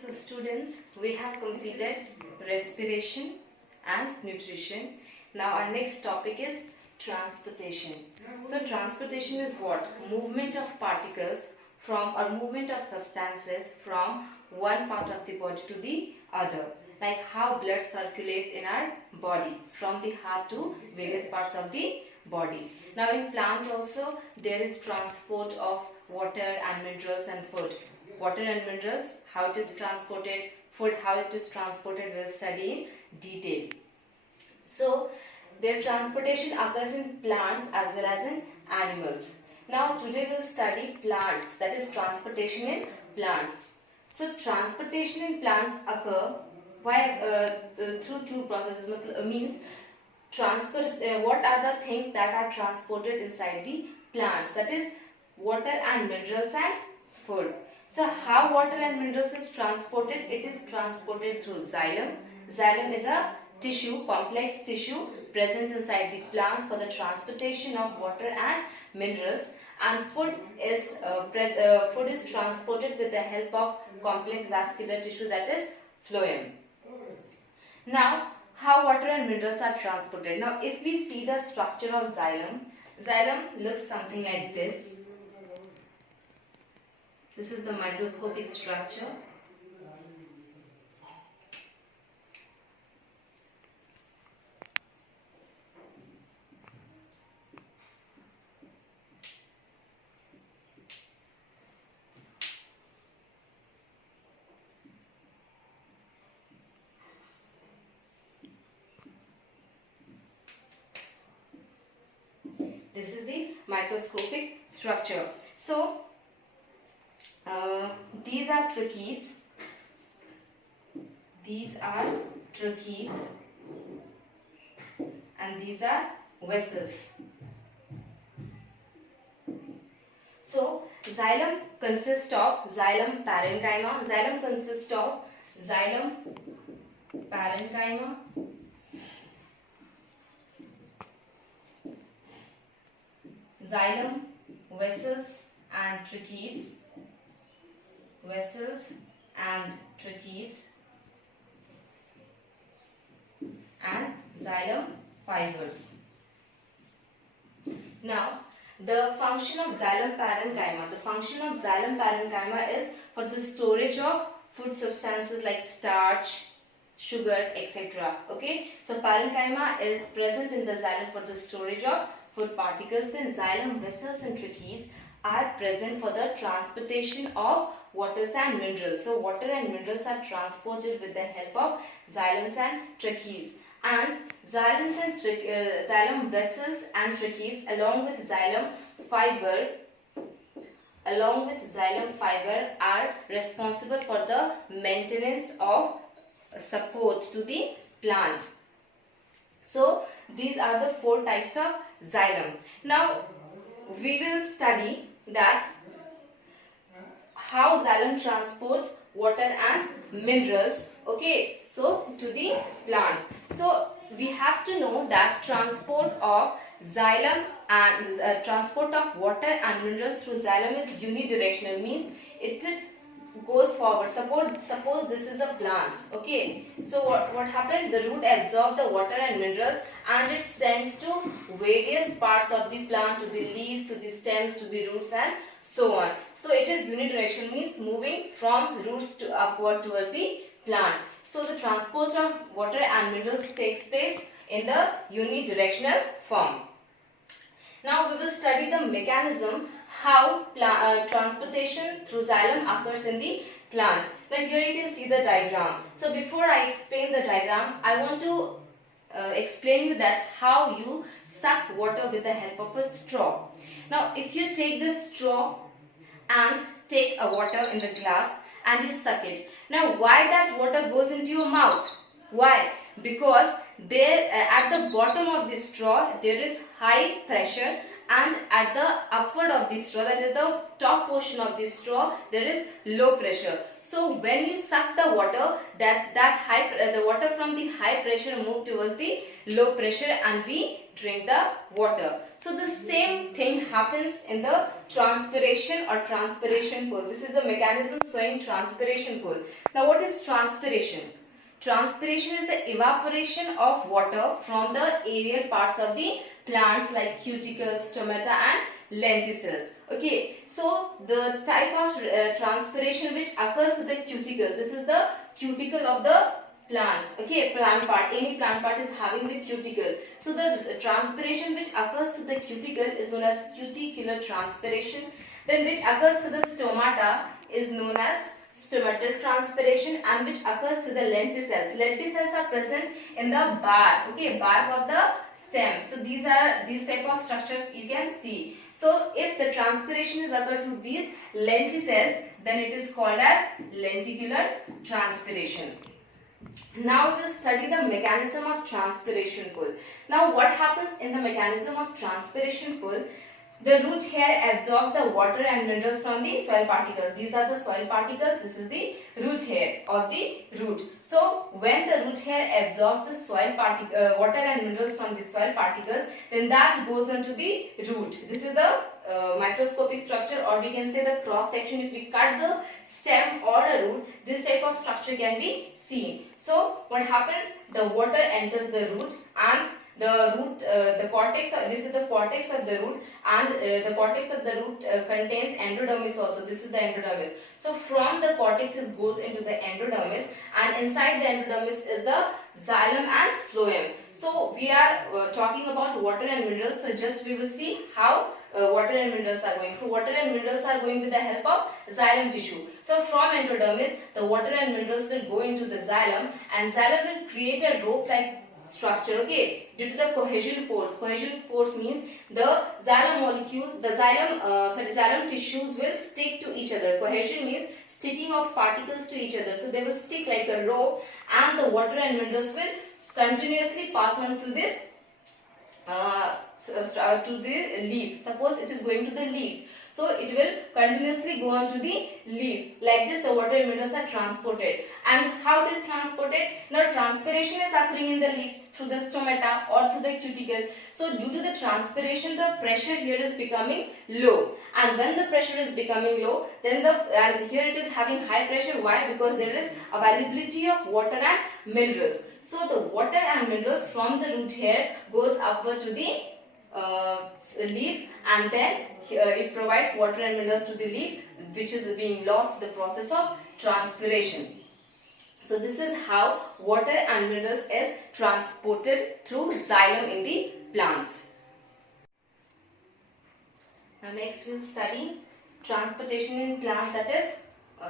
So students, we have completed respiration and nutrition. Now our next topic is transportation. So transportation is what? Movement of particles from or movement of substances from one part of the body to the other. Like how blood circulates in our body from the heart to various parts of the body. Now in plant also there is transport of water and minerals and food. Water and minerals, how it is transported, food, how it is transported, we'll study in detail. So, their transportation occurs in plants as well as in animals. Now, today we'll study plants, that is transportation in plants. So, transportation in plants occur through two processes, means what are the things that are transported inside the plants, that is water and minerals and food. So how water and minerals is transported? It is transported through xylem. Xylem is a tissue, complex tissue present inside the plants for the transportation of water and minerals. And food is transported with the help of complex vascular tissue, that is phloem. Now, how water and minerals are transported? Now, if we see the structure of xylem, xylem looks something like this. This is the microscopic structure. This is the microscopic structure. So, these are tracheids. These are tracheids, and these are vessels. So, xylem consists of xylem parenchyma. Xylem consists of xylem parenchyma, xylem vessels and tracheids. Vessels and tracheids, and xylem fibers. Now, the function of xylem parenchyma. The function of xylem parenchyma is for the storage of food substances like starch, sugar, etc. Okay, so parenchyma is present in the xylem for the storage of food particles. Then xylem vessels and tracheids are present for the transportation of waters and minerals. So water and minerals are transported with the help of xylems and tracheids. And xylem vessels and tracheids along with xylem fiber are responsible for the maintenance of support to the plant. So these are the four types of xylem. Now we will study that how xylem transport water and minerals, okay, so to the plant. So we have to know that transport of xylem and transport of water and minerals through xylem is unidirectional, means it goes forward. Suppose this is a plant, okay, so what happens? The root absorbs the water and minerals and it sends to various parts of the plant, to the leaves, to the stems, to the roots and so on. So it is unidirectional, means moving from roots to upward toward the plant. So the transport of water and minerals takes place in the unidirectional form. Now we will study the mechanism how transportation through xylem occurs in the plant. Now here you can see the diagram. So before I explain the diagram, I want to explain you that how you suck water with the help of a straw. Now if you take this straw and take a water in the glass and you suck it. Now why that water goes into your mouth? Why? Because there at the bottom of the straw there is high pressure and at the upward of the straw, that is the top portion of the straw, there is low pressure. So when you suck the water, the water from the high pressure move towards the low pressure and we drink the water. So the same thing happens in the transpiration or transpiration pool. This is the mechanism showing transpiration pool. Now what is transpiration? Transpiration is the evaporation of water from the aerial parts of the plants like cuticles, stomata and lenticels. Okay, so the type of transpiration which occurs to the cuticle, this is the cuticle of the plant. Okay, plant part, any plant part is having the cuticle. So the transpiration which occurs to the cuticle is known as cuticular transpiration. Then which occurs to the stomata is known as stomatal transpiration, and which occurs to the lenticels. Lenticels are present in the bark, okay, bark of the stem. So these type of structure you can see. So if the transpiration is occurred to these lenticels, then it is called as lenticular transpiration. Now we will study the mechanism of transpiration pool. Now what happens in the mechanism of transpiration pool? The root hair absorbs the water and minerals from the soil particles. These are the soil particles. This is the root hair of the root. So when the root hair absorbs the soil water and minerals from the soil particles, then that goes into the root. This is the microscopic structure, or we can say the cross section. If we cut the stem or a root, this type of structure can be seen. So what happens? The water enters the root, and the root, the cortex, this is the cortex of the root, and the cortex of the root contains endodermis also. This is the endodermis. So from the cortex it goes into the endodermis, and inside the endodermis is the xylem and phloem. So we are talking about water and minerals. So just we will see how water and minerals are going. So water and minerals are going with the help of xylem tissue. So from endodermis, the water and minerals will go into the xylem, and xylem will create a rope-like structure, okay, due to the cohesion force. Cohesion force means the xylem molecules, the xylem tissues will stick to each other. Cohesion means sticking of particles to each other. So they will stick like a rope, and the water and minerals will continuously pass on to this to the leaf. Suppose it is going to the leaves, so it will continuously go on to the leaf. Like this, the water and minerals are transported. And how it is transported? Now transpiration is occurring in the leaves through the stomata or through the cuticle. So due to the transpiration, the pressure here is becoming low. And when the pressure is becoming low, then and here it is having high pressure. Why? Because there is availability of water and minerals. So the water and minerals from the root hair goes upward to the leaf, and then it provides water and minerals to the leaf, which is being lost in the process of transpiration. So this is how water and minerals is transported through xylem in the plants. Now next we will study transportation in plants, that is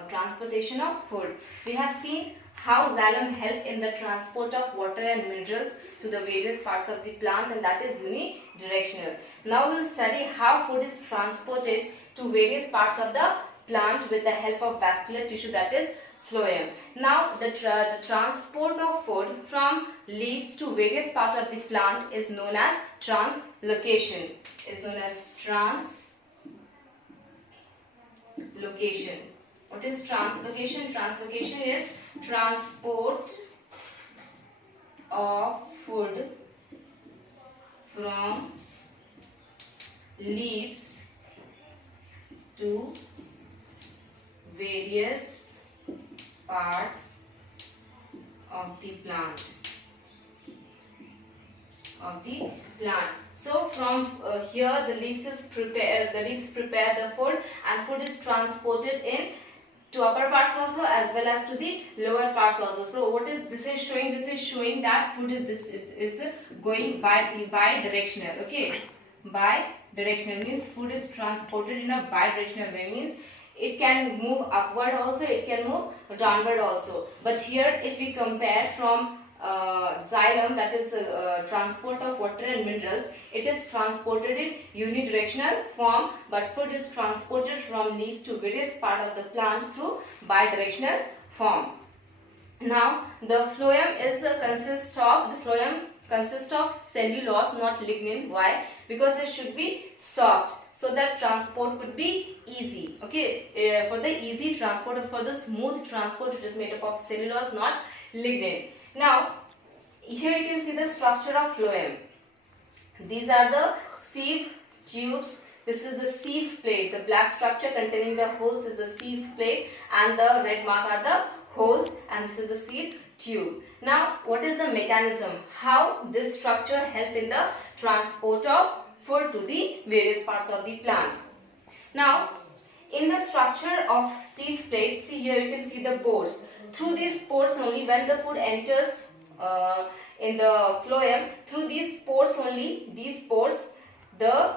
transportation of food. We have seen how xylem help in the transport of water and minerals to the various parts of the plant, and that is unidirectional. Now we will study how food is transported to various parts of the plant with the help of vascular tissue, that is phloem. Now the transport of food from leaves to various parts of the plant is known as translocation. What is translocation? Translocation is transport of food from leaves to various parts of the plant. So from here the leaves prepare the food, and food is transported in to upper parts also as well as to the lower parts also. So what is this is showing? This is showing that food is going bi-directional. Okay, bi-directional means food is transported in a bi-directional way, means it can move upward also, it can move downward also. But here if we compare from xylem, that is transport of water and minerals, it is transported in unidirectional form, but food is transported from leaves to various part of the plant through bidirectional form. Now the phloem is phloem consist of cellulose, not lignin. Why? Because they should be soft, so that transport could be easy. Okay, for the easy transport or for the smooth transport, it is made up of cellulose, not lignin. Now, here you can see the structure of phloem. These are the sieve tubes. This is the sieve plate. The black structure containing the holes is the sieve plate, and the red mark are the holes, and this is the sieve tube. Now, what is the mechanism? How this structure help in the transport of food to the various parts of the plant? Now, in the structure of sieve plate, see here you can see the pores. Through these pores only, when the food enters in the phloem, through these pores only, the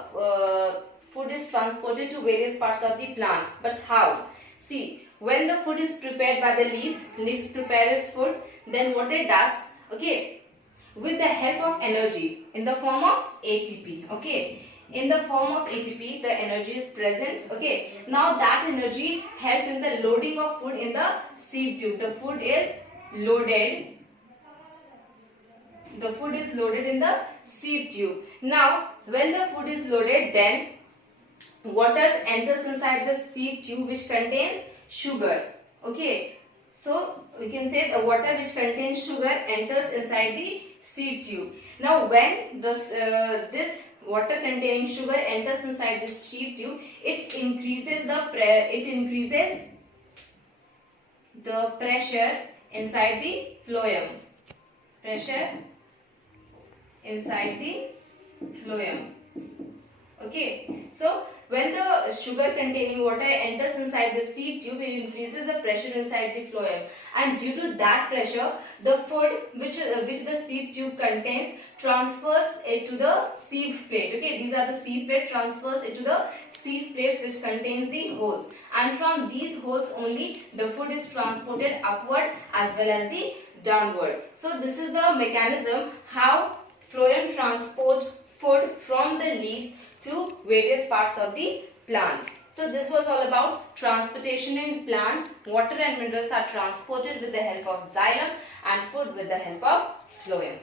food is transported to various parts of the plant. But how? See, when the food is prepared by the leaves prepare its food, then what it does, okay, with the help of energy in the form of ATP, okay, in the form of ATP, the energy is present, okay. Now that energy help in the loading of food in the sieve tube. The food is loaded. The food is loaded in the sieve tube. Now, when the food is loaded, then water enters inside the sieve tube, which contains sugar. Okay, so we can say the water which contains sugar enters inside the sieve tube. Now, when this water containing sugar enters inside this sieve tube, it increases the pressure inside the phloem. Pressure inside the phloem. Okay, so when the sugar containing water enters inside the sieve tube, it increases the pressure inside the phloem, and due to that pressure, the food which the sieve tube contains transfers it to the sieve plate. Okay, these are the sieve plate, transfers it to the sieve plates which contains the holes, and from these holes only the food is transported upward as well as the downward. So this is the mechanism how phloem transport food from the leaves to various parts of the plant. So this was all about transportation in plants. Water and minerals are transported with the help of xylem and food with the help of phloem.